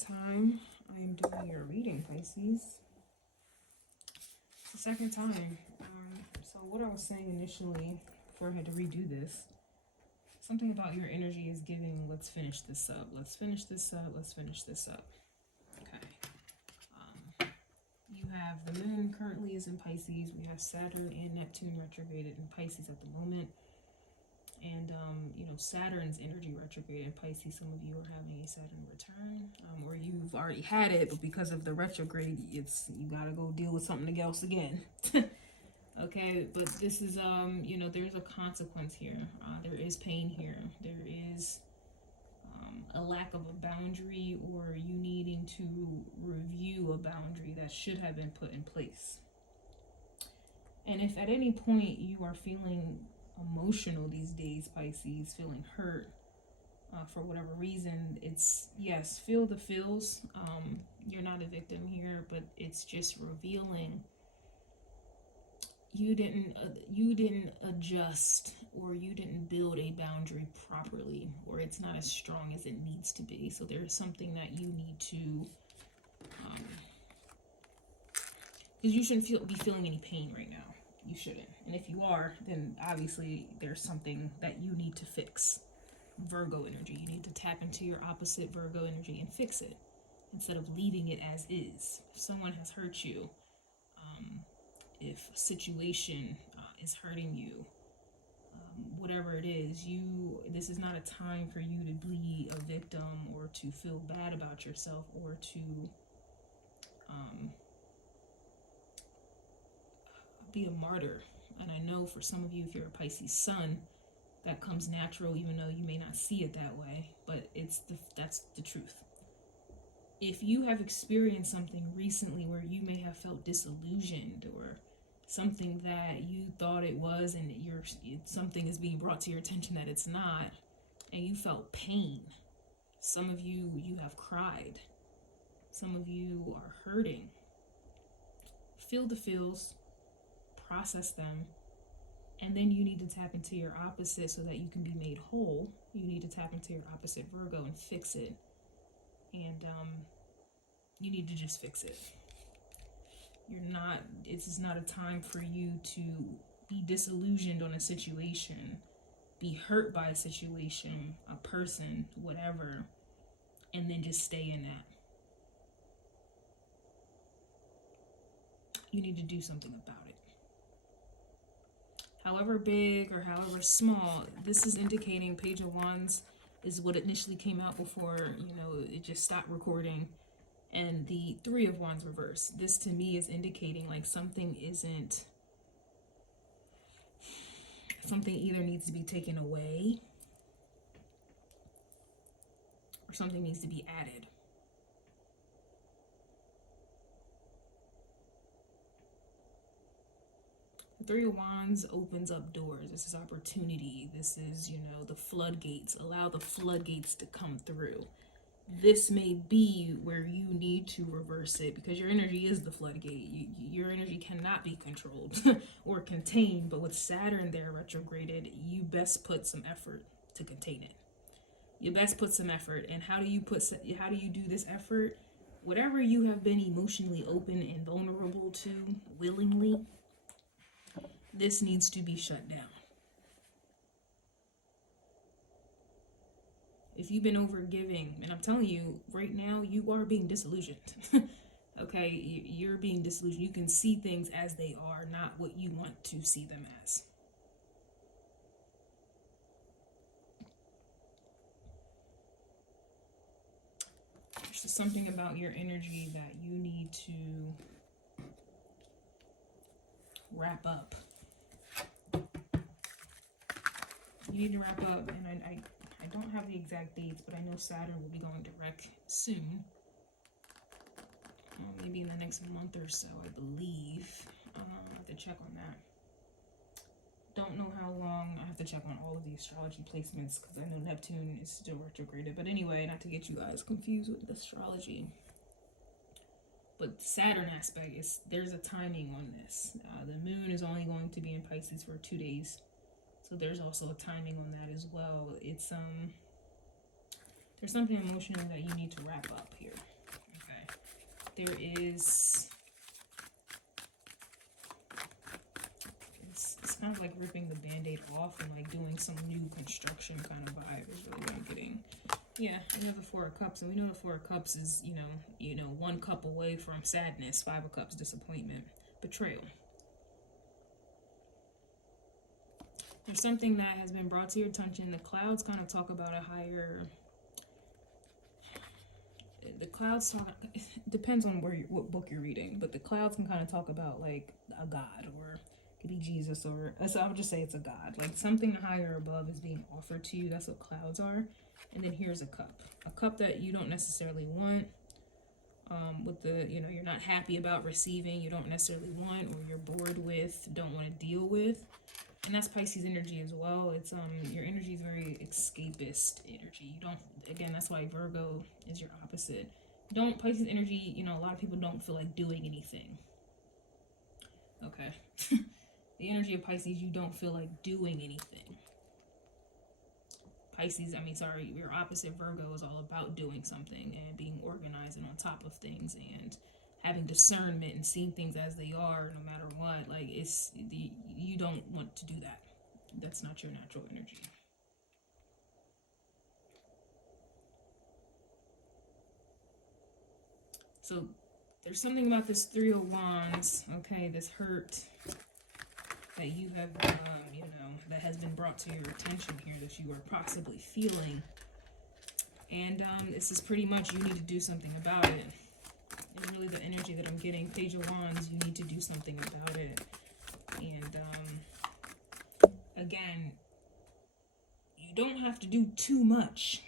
time I am doing your reading, Pisces. It's the second time. So what I was saying initially, before I had to redo this, something about your energy is giving, let's finish this up. Let's finish this up. Let's finish this up. Okay. You have the moon currently is in Pisces. We have Saturn and Neptune retrograded in Pisces at the moment. And, you know, Saturn's energy retrograde in Pisces. Some of you are having a Saturn return, or you've already had it, but because of the retrograde, you gotta go deal with something else again. Okay, but this is, you know, there's a consequence here. There is pain here. There is a lack of a boundary, or you needing to review a boundary that should have been put in place. And if at any point you are feeling emotional these days, Pisces, feeling hurt for whatever reason, it's, yes, feel the feels. You're not a victim here, but it's just revealing you didn't adjust, or you didn't build a boundary properly, or it's not as strong as it needs to be. So there's something that you need to, because you shouldn't be feeling any pain right now. You shouldn't. And if you are, then obviously there's something that you need to fix. Virgo energy. You need to tap into your opposite Virgo energy and fix it, instead of leaving it as is. If someone has hurt you, if a situation is hurting you, whatever it is, this is not a time for you to be a victim, or to feel bad about yourself, or to be a martyr. And I know for some of you, if you're a Pisces sun, that comes natural, even though you may not see it that way, but that's the truth. If you have experienced something recently where you may have felt disillusioned, or something that you thought it was, and something is being brought to your attention that it's not, and you felt pain. Some of you have cried. Some of you are hurting. Feel the feels, process them, and then you need to tap into your opposite so that you can be made whole. You need to tap into your opposite Virgo and fix it. And you need to just fix it. This is not a time for you to be disillusioned on a situation, be hurt by a situation, a person, whatever, and then just stay in that. You need to do something about it. However big or however small, this is indicating Page of Wands is what initially came out before, you know, it just stopped recording. And the Three of Wands reverse. This to me is indicating like something either needs to be taken away, or something needs to be added. The Three of Wands opens up doors. This is opportunity. This is, you know, the floodgates. Allow the floodgates to come through. This may be where you need to reverse it, because your energy is the floodgate. Your energy cannot be controlled or contained, but with Saturn there retrograded, you best put some effort to contain it. You best put some effort. And how do you do this effort? Whatever you have been emotionally open and vulnerable to willingly, this needs to be shut down. If you've been overgiving, and I'm telling you right now, you are being disillusioned. Okay, you're being disillusioned. You can see things as they are, not what you want to see them as. There's just something about your energy that you need to wrap up. You need to wrap up, and I don't have the exact dates, but I know Saturn will be going direct soon. Maybe in the next month or so, I believe. I have to check on that. Don't know how long. I have to check on all of the astrology placements, because I know Neptune is still retrograded. But anyway, not to get you guys confused with astrology. But the Saturn aspect, there's a timing on this. The moon is only going to be in Pisces for 2 days. So there's also a timing on that as well. It's there's something emotional that you need to wrap up here. there is, it's kind of like ripping the band-aid off and like doing some new construction kind of vibe is really what I'm getting. Yeah, we have the Four of Cups, and we know the Four of Cups is, you know, 1 cup away from sadness. 5 of Cups, disappointment, betrayal. There's something that has been brought to your attention. The clouds kind of talk about a higher. The clouds talk. It depends on what book you're reading, but the clouds can kind of talk about like a god, or it could be Jesus, or so I would just say it's a god. Like something higher above is being offered to you. That's what clouds are. And then here's a cup that you don't necessarily want. With the, you know, you're not happy about receiving, you don't necessarily want, or you're bored with, don't want to deal with. And that's Pisces energy as well. It's your energy is very escapist energy. You don't, again, that's why Virgo is your opposite. Pisces energy, you know, a lot of people don't feel like doing anything. Okay. The energy of Pisces, you don't feel like doing anything. Pisces, your opposite Virgo is all about doing something and being organized and on top of things and having discernment and seeing things as they are no matter what. Like, you don't want to do that. That's not your natural energy. So there's something about this Three of Wands, okay, this hurt that you have, you know, that has been brought to your attention here that you are possibly feeling. And this is pretty much, you need to do something about it. It's really the energy that I'm getting. Page of Wands, you need to do something about it. And again, you don't have to do too much.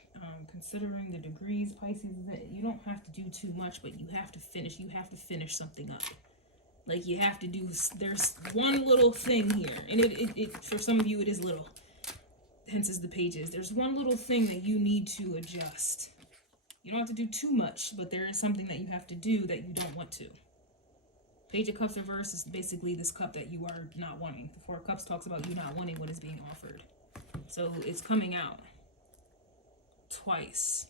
Considering the degrees, Pisces, you don't have to do too much, but you have to finish something up. Like, you have to do, there's one little thing here, and it for some of you it is little, hence is the pages. There's one little thing that you need to adjust. You don't have to do too much, but there is something that you have to do that you don't want to. Page of Cups reverse is basically this cup that you are not wanting. The Four of Cups talks about you not wanting what is being offered. So it's coming out twice.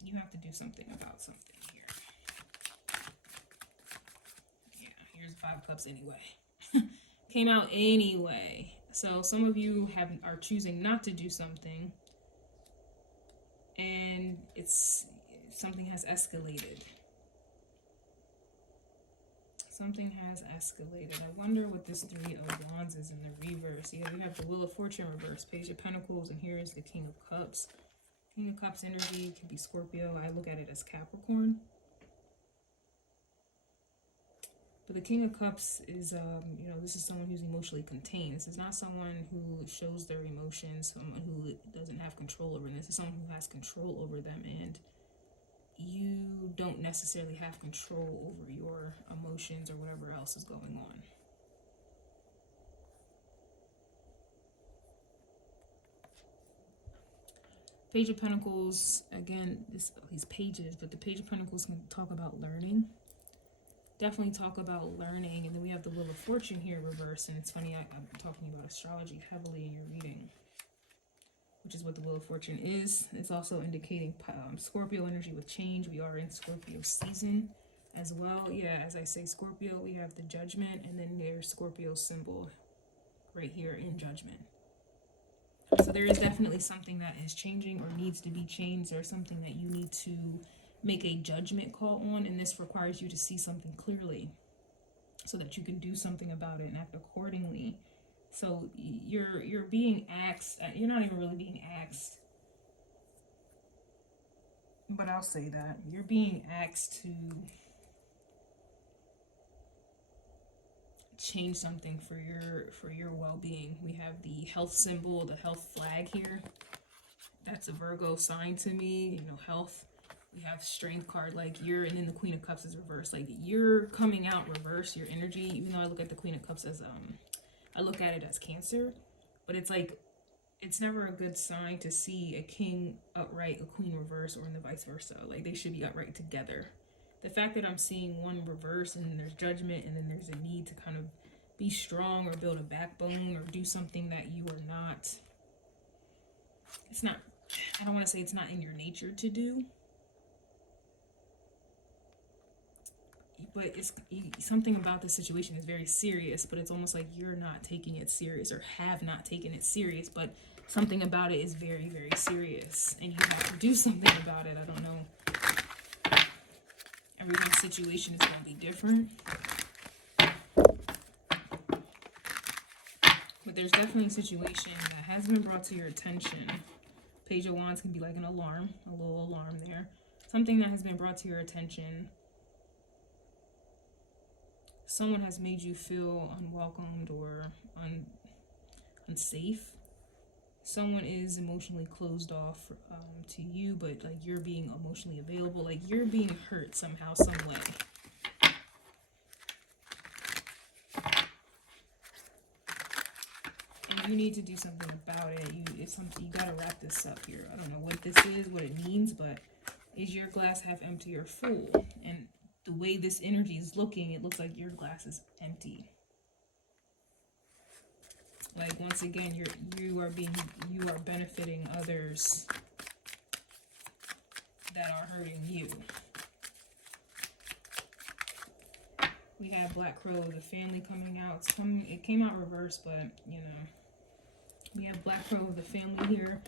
You have to do something about something here. Yeah, here's 5 cups anyway. Came out anyway. So some of you are choosing not to do something, and something has escalated. Something has escalated. I wonder what this Three of Wands is in the reverse. Yeah, we have the Wheel of Fortune reverse, Page of Pentacles, and here is the King of Cups. King of Cups energy could be Scorpio. I look at it as Capricorn. But the King of Cups is, you know, this is someone who's emotionally contained. This is not someone who shows their emotions, someone who doesn't have control over them. This is someone who has control over them, and you don't necessarily have control over your emotions or whatever else is going on. Page of Pentacles, again, these pages, but the Page of Pentacles can talk about learning. Definitely talk about learning. And then we have the Wheel of Fortune here reversed. And it's funny, I'm talking about astrology heavily in your reading, which is what the Wheel of Fortune is. It's also indicating Scorpio energy with change. We are in Scorpio season as well. Yeah, as I say Scorpio, we have the Judgment, and then there's Scorpio symbol right here in Judgment. So there is definitely something that is changing or needs to be changed, or something that you need to make a judgment call on, and this requires you to see something clearly so that you can do something about it and act accordingly. So you're being asked, you're not even really being asked, but I'll say that you're being asked to change something for your well-being. We have the health symbol, the health flag here. That's a Virgo sign to me, you know, health. We have strength card, like and then the Queen of Cups is reversed. Like, you're coming out reverse, your energy, even though I look at the Queen of Cups as I look at it as Cancer, but it's like, it's never a good sign to see a king upright, a queen reverse, or in the vice versa. Like, they should be upright together. The fact that I'm seeing one reverse and then there's judgment and then there's a need to kind of be strong or build a backbone or do something that you are not, it's not, I don't want to say it's not in your nature to do, but it's something about the situation is very serious, but it's almost like you're not taking it serious or have not taken it serious, but something about it is very, very serious and you have to do something about it. I don't know. Everyone's situation is going to be different. But there's definitely a situation that has been brought to your attention. Page of Wands can be like an alarm, a little alarm there. Something that has been brought to your attention. Someone has made you feel unwelcomed or unsafe. Someone is emotionally closed off to you, but like you're being emotionally available. Like you're being hurt somehow, some way. And you need to do something about it. It's something, you gotta wrap this up here. I don't know what this is, what it means, but is your glass half empty or full? And the way this energy is looking, it looks like your glass is empty. Like once again, you are benefiting others that are hurting you. We have Black Crow, the family coming out. It came out reversed, but you know. We have Black Crow of the family here.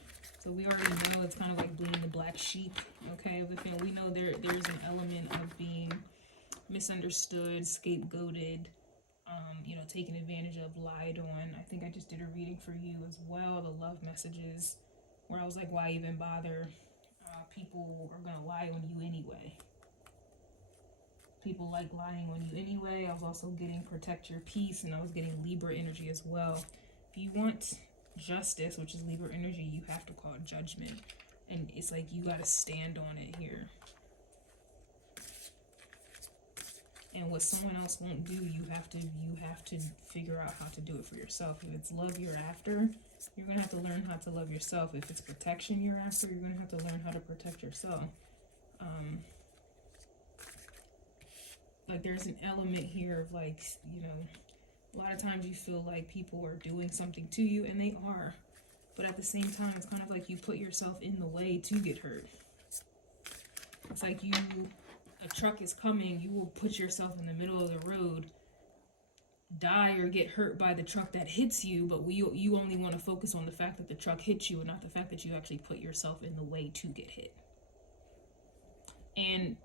So we already know it's kind of like being the black sheep, okay, of the family. We know there's an element of being misunderstood, scapegoated, you know, taken advantage of, lied on. I think I just did a reading for you as well, the love messages, where I was like, why even bother? People are going to lie on you anyway. People like lying on you anyway. I was also getting protect your peace, and I was getting Libra energy as well. If you want justice, which is Libra energy, you have to call it judgment. And it's like you got to stand on it here. And what someone else won't do, you have to figure out how to do it for yourself. If it's love you're after, you're gonna have to learn how to love yourself. If it's protection you're after, you're gonna have to learn how to protect yourself. Like there's an element here of like, you know, a lot of times you feel like people are doing something to you, and they are. But at the same time, it's kind of like you put yourself in the way to get hurt. It's like a truck is coming, you will put yourself in the middle of the road, die or get hurt by the truck that hits you, but you only want to focus on the fact that the truck hits you and not the fact that you actually put yourself in the way to get hit. And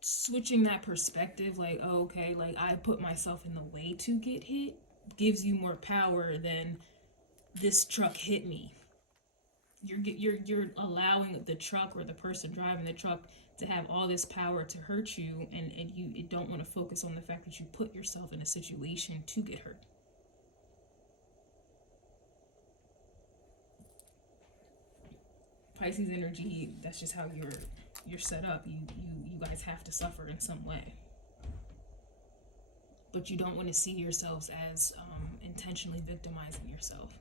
switching that perspective, like, oh, okay, like I put myself in the way to get hit, gives you more power than this truck hit me. You're allowing the truck or the person driving the truck to have all this power to hurt you, and you don't want to focus on the fact that you put yourself in a situation to get hurt. Pisces energy, that's just how you're set up. You guys have to suffer in some way. But you don't want to see yourselves as intentionally victimizing yourself.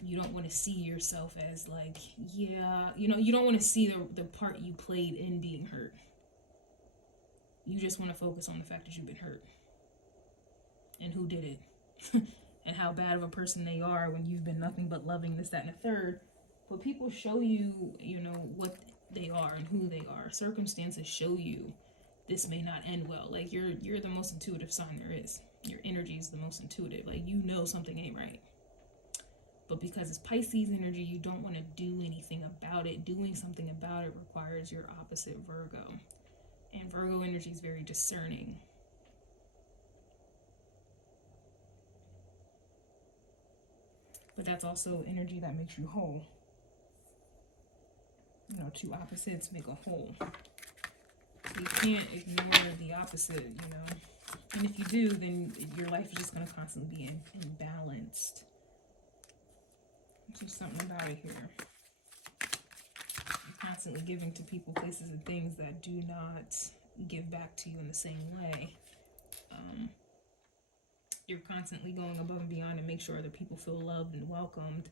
You don't want to see yourself as like, yeah, you know, you don't want to see the part you played in being hurt. You just want to focus on the fact that you've been hurt. And who did it. And how bad of a person they are when you've been nothing but loving, this, that, and the third. But people show you, you know, what they are and who they are. Circumstances show you this may not end well. Like you're the most intuitive sign there is. Your energy is the most intuitive. Like you know something ain't right. But because it's Pisces energy, you don't want to do anything about it. Doing something about it requires your opposite, Virgo. And Virgo energy is very discerning. But that's also energy that makes you whole. You know, two opposites make a whole. So you can't ignore the opposite, you know. And if you do, then your life is just going to constantly be imbalanced. There's something about it here. You're constantly giving to people, places, and things that do not give back to you in the same way. You're constantly going above and beyond to make sure that people feel loved and welcomed,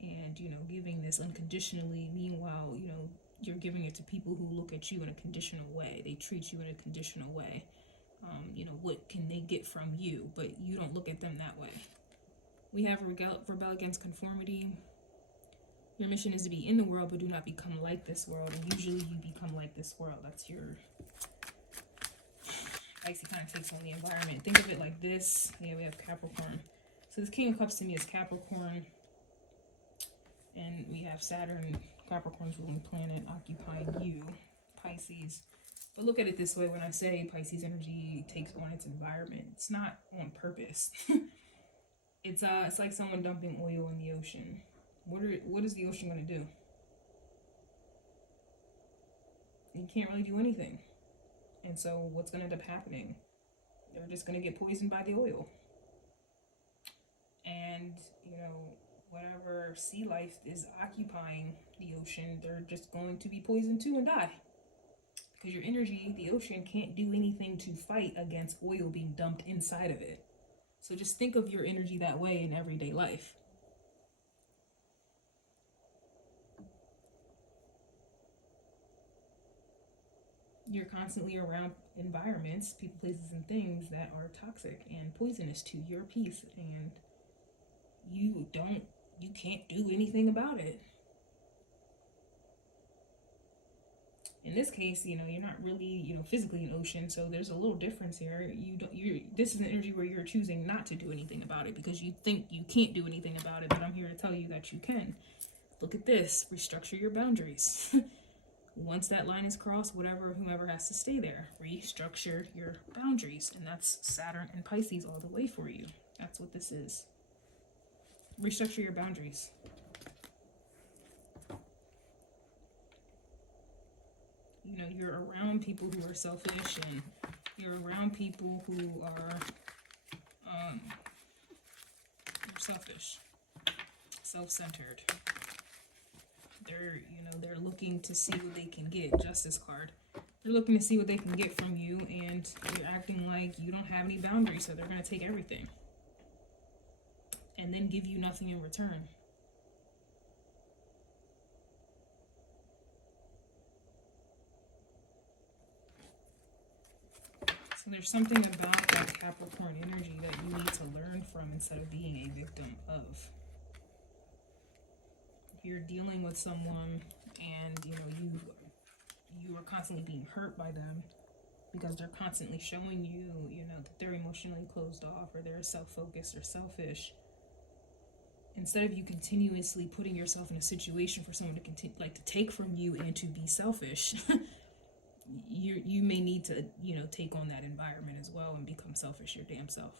and, you know, giving this unconditionally. Meanwhile, you know, you're giving it to people who look at you in a conditional way. They treat you in a conditional way. You know, what can they get from you? But you don't look at them that way. We have rebel against conformity. Your mission is to be in the world, but do not become like this world. And usually you become like this world. That's your... Pisces kind of takes on the environment. Think of it like this. Yeah, we have Capricorn. So this King of Cups to me is Capricorn. And we have Saturn, Capricorn's ruling planet, occupying you, Pisces. But look at it this way. When I say Pisces energy takes on its environment, it's not on purpose. It's like someone dumping oil in the ocean. What is the ocean going to do? You can't really do anything. And so what's going to end up happening? They're just going to get poisoned by the oil. And, you know, whatever sea life is occupying the ocean, they're just going to be poisoned too and die. Because your energy, the ocean, can't do anything to fight against oil being dumped inside of it. So just think of your energy that way in everyday life. You're constantly around environments, people, places, and things that are toxic and poisonous to your peace, and you can't do anything about it. In this case, you know, you're not really, you know, physically an ocean, so there's a little difference here. This is an energy where you're choosing not to do anything about it because you think you can't do anything about it, but I'm here to tell you that you can. Look at this. Restructure your boundaries. Once that line is crossed, whomever has to stay there. Restructure your boundaries, and that's Saturn and Pisces all the way for you. That's what this is. Restructure your boundaries. You know, you're around people who are selfish, and you're around people who are selfish, self-centered. They're looking to see what they can get. Justice card. They're looking to see what they can get from you, and you're acting like you don't have any boundaries, so they're going to take everything and then give you nothing in return. So there's something about that Capricorn energy that you need to learn from instead of being a victim of. If you're dealing with someone and, you know, you are constantly being hurt by them because they're constantly showing you, you know, that they're emotionally closed off or they're self-focused or selfish, instead of you continuously putting yourself in a situation for someone to take from you and to be selfish, you may need to, you know, take on that environment as well and become selfish your damn self.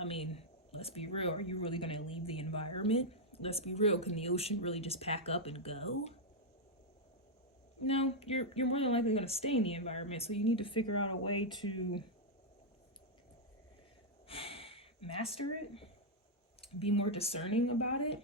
I mean, let's be real. Are you really going to leave the environment? Let's be real. Can the ocean really just pack up and go? No, you're more than likely going to stay in the environment. So you need to figure out a way to master it, be more discerning about it.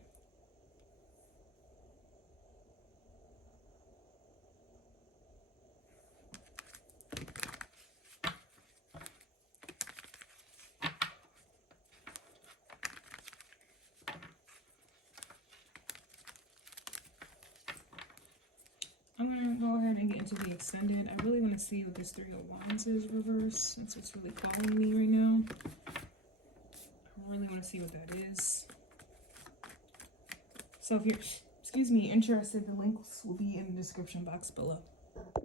I'm going to go ahead and get into the extended. I really want to see what this Three of Wands is reverse, since it's really calling me right now. I really want to see what that is. So if you're, interested, the links will be in the description box below.